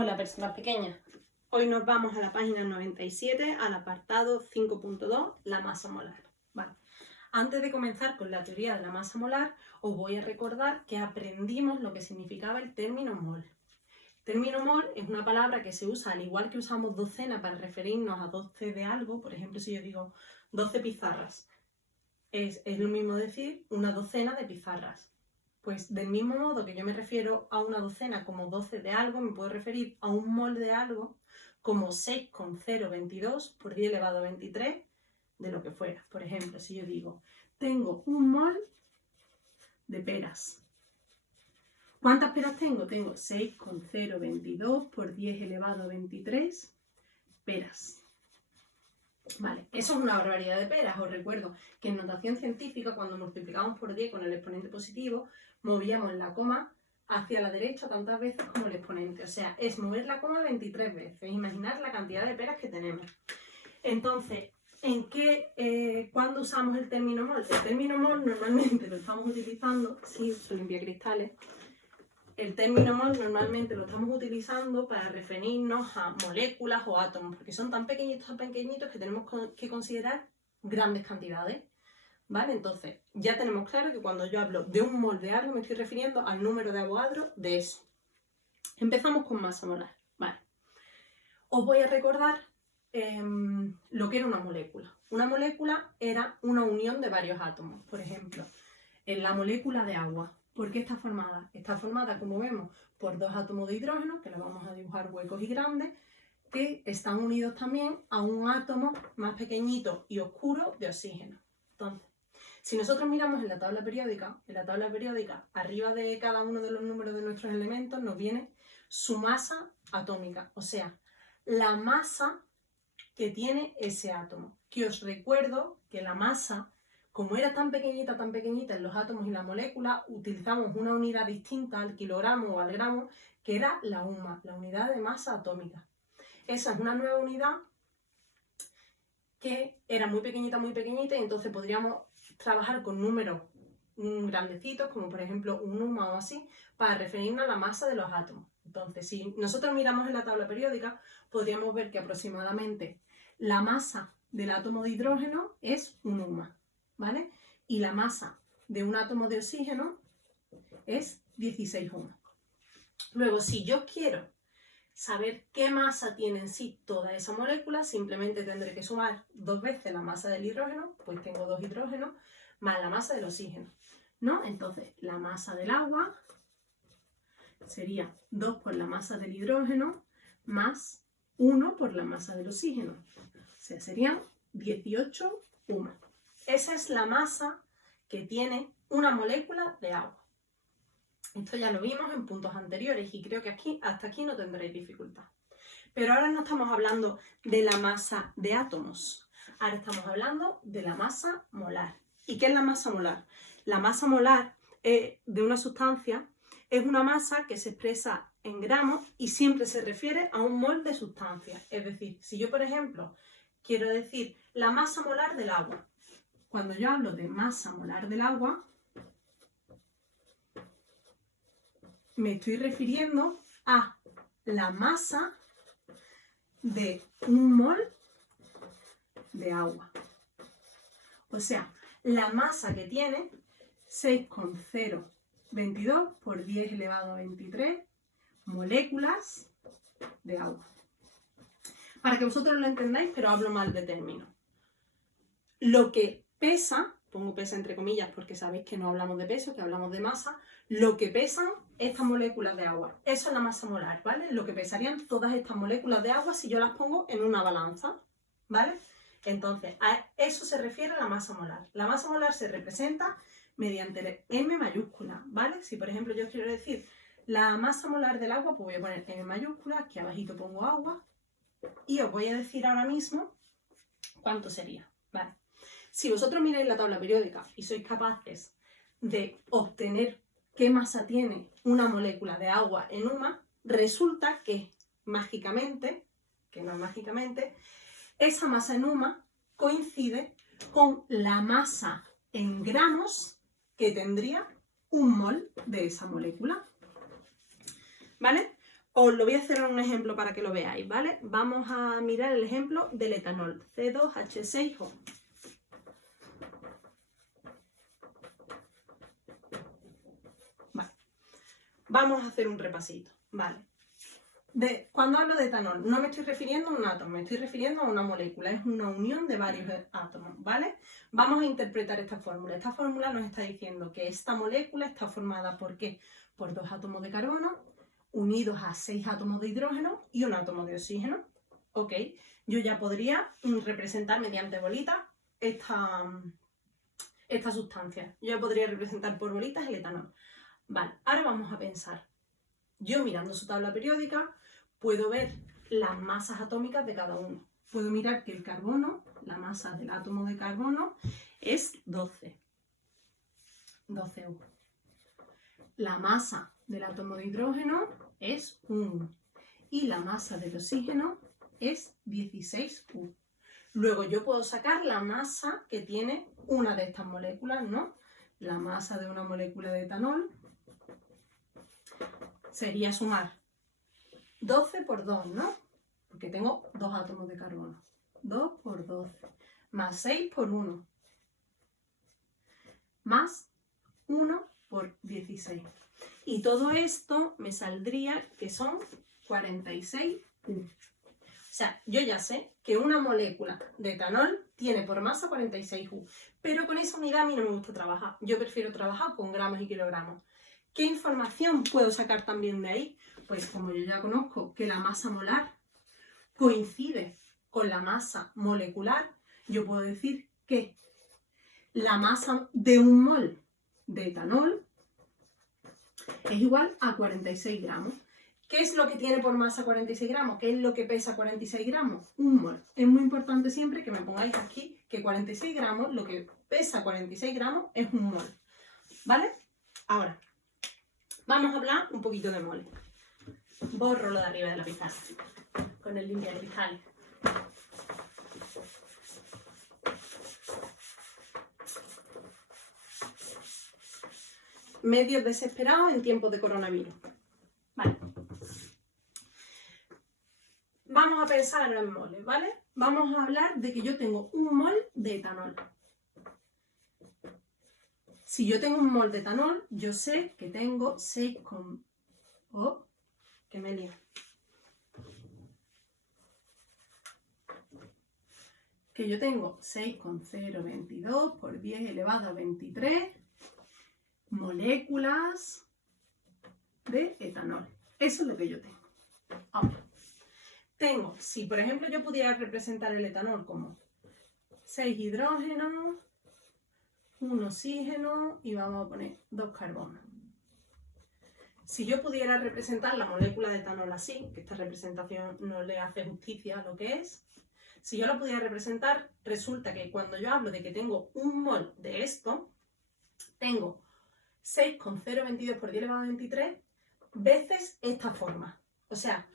Hola personas pequeñas, hoy nos vamos a la página 97 al apartado 5.2, la masa molar. Vale. Antes de comenzar con la teoría de la masa molar, os voy a recordar que aprendimos lo que significaba el término mol. El término mol es una palabra que se usa al igual que usamos docena para referirnos a 12 de algo. Por ejemplo, si yo digo 12 pizarras, es lo mismo decir una docena de pizarras. Pues del mismo modo que yo me refiero a una docena como 12 de algo, me puedo referir a un mol de algo como 6,022 por 10 elevado a 23 de lo que fuera. Por ejemplo, si yo digo, tengo un mol de peras. ¿Cuántas peras tengo? Tengo 6,022 por 10 elevado a 23 peras. Vale, eso es una barbaridad de peras. Os recuerdo que en notación científica, cuando multiplicamos por 10 con el exponente positivo, movíamos la coma hacia la derecha tantas veces como el exponente. O sea, es mover la coma 23 veces. Imaginar la cantidad de peras que tenemos. Entonces, ¿cuándo usamos el término mol? El término mol normalmente lo estamos utilizando, sí, uso limpiacristales. El término mol normalmente lo estamos utilizando para referirnos a moléculas o átomos, porque son tan pequeñitos que tenemos que considerar grandes cantidades. ¿Vale? Entonces, ya tenemos claro que cuando yo hablo de un mol de algo me estoy refiriendo al número de Avogadro de eso. Empezamos con masa molar. Vale. Os voy a recordar lo que era una molécula. Una molécula era una unión de varios átomos. Por ejemplo, en la molécula de agua. ¿Por qué está formada? Está formada, como vemos, por dos átomos de hidrógeno, que le vamos a dibujar huecos y grandes, que están unidos también a un átomo más pequeñito y oscuro de oxígeno. Entonces, si nosotros miramos en la tabla periódica, arriba de cada uno de los números de nuestros elementos nos viene su masa atómica, o sea, la masa que tiene ese átomo. Que os recuerdo que la masa, como era tan pequeñita en los átomos y la molécula, utilizamos una unidad distinta al kilogramo o al gramo, que era la UMA, la unidad de masa atómica. Esa es una nueva unidad que era muy pequeñita y entonces podríamos trabajar con números grandecitos, como por ejemplo un UMA o así, para referirnos a la masa de los átomos. Entonces, si nosotros miramos en la tabla periódica, podríamos ver que aproximadamente la masa del átomo de hidrógeno es un UMA, ¿vale? Y la masa de un átomo de oxígeno es 16 UMA. Luego, si yo quiero saber qué masa tiene en sí toda esa molécula, simplemente tendré que sumar 2 veces la masa del hidrógeno, pues tengo 2 hidrógenos, más la masa del oxígeno, ¿no? Entonces, la masa del agua sería 2 por la masa del hidrógeno más 1 por la masa del oxígeno. O sea, serían 18 UMA. Esa es la masa que tiene una molécula de agua. Esto ya lo vimos en puntos anteriores y creo que hasta aquí no tendréis dificultad. Pero ahora no estamos hablando de la masa de átomos. Ahora estamos hablando de la masa molar. ¿Y qué es la masa molar? La masa molar de una sustancia es una masa que se expresa en gramos y siempre se refiere a un mol de sustancia. Es decir, si yo, por ejemplo, quiero decir la masa molar del agua, cuando yo hablo de masa molar del agua, me estoy refiriendo a la masa de un mol de agua. O sea, la masa que tiene 6,022 por 10 elevado a 23 moléculas de agua. Para que vosotros lo entendáis, pero hablo mal de término. Lo que pesa, pongo pesa entre comillas porque sabéis que no hablamos de peso, que hablamos de masa, lo que pesan estas moléculas de agua. Eso es la masa molar, ¿vale? Lo que pesarían todas estas moléculas de agua si yo las pongo en una balanza, ¿vale? Entonces, a eso se refiere a la masa molar. La masa molar se representa mediante el M mayúscula, ¿vale? Si, por ejemplo, yo quiero decir la masa molar del agua, pues voy a poner M mayúscula, aquí abajito pongo agua, y os voy a decir ahora mismo cuánto sería, ¿vale? Si vosotros miráis la tabla periódica y sois capaces de obtener qué masa tiene una molécula de agua en UMA, resulta que mágicamente, que no mágicamente, esa masa en UMA coincide con la masa en gramos que tendría un mol de esa molécula. ¿Vale? Os lo voy a hacer en un ejemplo para que lo veáis, ¿vale? Vamos a mirar el ejemplo del etanol, C2H6O. Vale. Vamos a hacer un repasito, ¿vale? Cuando hablo de etanol, no me estoy refiriendo a un átomo, me estoy refiriendo a una molécula, es una unión de varios átomos, ¿vale? Vamos a interpretar esta fórmula. Esta fórmula nos está diciendo que esta molécula está formada ¿por qué? Por 2 átomos de carbono unidos a 6 átomos de hidrógeno y un átomo de oxígeno. Ok, yo ya podría representar mediante bolitas esta sustancia. Yo ya podría representar por bolitas el etanol. Vale, ahora vamos a pensar. Yo mirando su tabla periódica puedo ver las masas atómicas de cada uno. Puedo mirar que el carbono, la masa del átomo de carbono es 12. 12U. La masa del átomo de hidrógeno es 1. Y la masa del oxígeno es 16U. Luego yo puedo sacar la masa que tiene una de estas moléculas, ¿no? La masa de una molécula de etanol sería sumar 12 por 2, ¿no? Porque tengo 2 átomos de carbono. 2 por 12. Más 6 por 1. Más 1 por 16. Y todo esto me saldría que son 46U. O sea, yo ya sé que una molécula de etanol tiene por masa 46U. Pero con esa unidad a mí no me gusta trabajar. Yo prefiero trabajar con gramos y kilogramos. ¿Qué información puedo sacar también de ahí? Pues como yo ya conozco que la masa molar coincide con la masa molecular, yo puedo decir que la masa de un mol de etanol es igual a 46 gramos. ¿Qué es lo que tiene por masa 46 gramos? ¿Qué es lo que pesa 46 gramos? Un mol. Es muy importante siempre que me pongáis aquí que 46 gramos, lo que pesa 46 gramos es un mol. ¿Vale? Ahora, vamos a hablar un poquito de moles. Borro lo de arriba de la pizarra con el limpiacristales. Medios desesperados en tiempos de coronavirus. Vale. Vamos a pensar en moles, ¿vale? Vamos a hablar de que yo tengo un mol de etanol. Si yo tengo un mol de etanol, yo sé que tengo 6 con... Oh, que me lío. Que yo tengo 6,022 por 10 elevado a 23 moléculas de etanol. Eso es lo que yo tengo. Ahora, tengo, si por ejemplo yo pudiera representar el etanol como 6 hidrógenos, 1 oxígeno y vamos a poner 2 carbonos. Si yo pudiera representar la molécula de etanol así, que esta representación no le hace justicia a lo que es, si yo lo pudiera representar, resulta que cuando yo hablo de que tengo un mol de esto, tengo 6,022 por 10 elevado a 23 veces esta forma. O sea,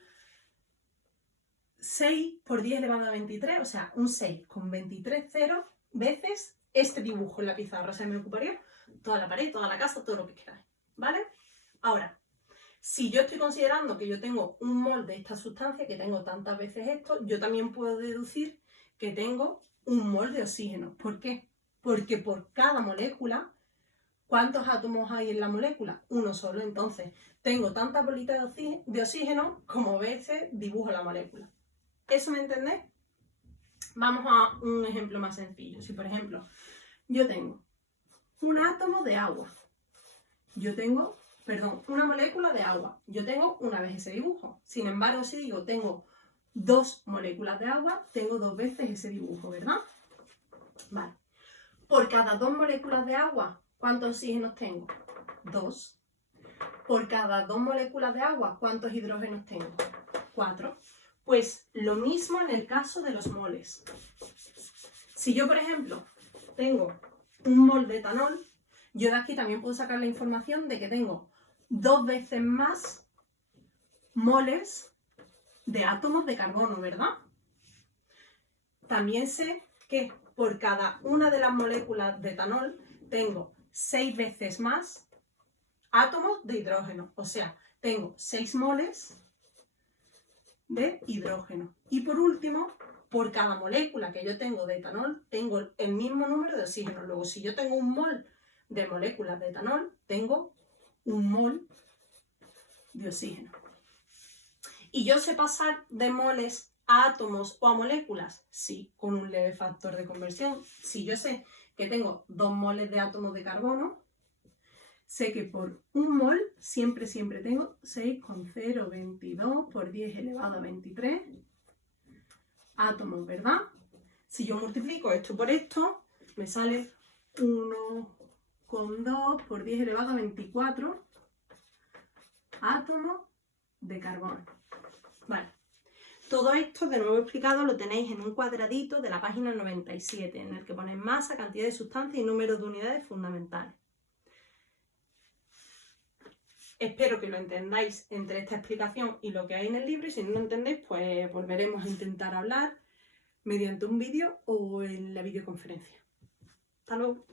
6 por 10 elevado a 23, o sea, un 6 con 23 ceros veces este dibujo en la pizarra. O sea, me ocuparía toda la pared, toda la casa, todo lo que queráis. ¿Vale? Ahora, si yo estoy considerando que yo tengo un mol de esta sustancia, que tengo tantas veces esto, yo también puedo deducir que tengo un mol de oxígeno. ¿Por qué? Porque por cada molécula, ¿cuántos átomos hay en la molécula? Uno solo. Entonces, tengo tantas bolitas de oxígeno como veces dibujo la molécula. ¿Eso me entendéis? Vamos a un ejemplo más sencillo. Si, por ejemplo, yo tengo un átomo de agua, una molécula de agua, yo tengo una vez ese dibujo. Sin embargo, si digo tengo 2 moléculas de agua, tengo 2 veces ese dibujo, ¿verdad? Vale. Por cada 2 moléculas de agua, ¿cuántos oxígenos tengo? 2. Por cada 2 moléculas de agua, ¿cuántos hidrógenos tengo? 4. Pues lo mismo en el caso de los moles. Si yo, por ejemplo, tengo un mol de etanol, yo de aquí también puedo sacar la información de que tengo 2 veces más moles de átomos de carbono, ¿verdad? También sé que por cada una de las moléculas de etanol tengo 6 veces más átomos de hidrógeno. O sea, tengo 6 moles de hidrógeno. Y por último, por cada molécula que yo tengo de etanol, tengo el mismo número de oxígeno. Luego, si yo tengo un mol de moléculas de etanol, tengo un mol de oxígeno. ¿Y yo sé pasar de moles a átomos o a moléculas? Sí, con un leve factor de conversión. Si yo sé que tengo 2 moles de átomos de carbono, sé que por un mol siempre tengo 6,022 por 10 elevado a 23 átomos, ¿verdad? Si yo multiplico esto por esto, me sale 1,2 por 10 elevado a 24 átomos de carbono. Vale. Todo esto, de nuevo explicado, lo tenéis en un cuadradito de la página 97, en el que ponéis masa, cantidad de sustancia y número de unidades fundamentales. Espero que lo entendáis entre esta explicación y lo que hay en el libro, y si no lo entendéis, pues volveremos a intentar hablar mediante un vídeo o en la videoconferencia. Hasta luego.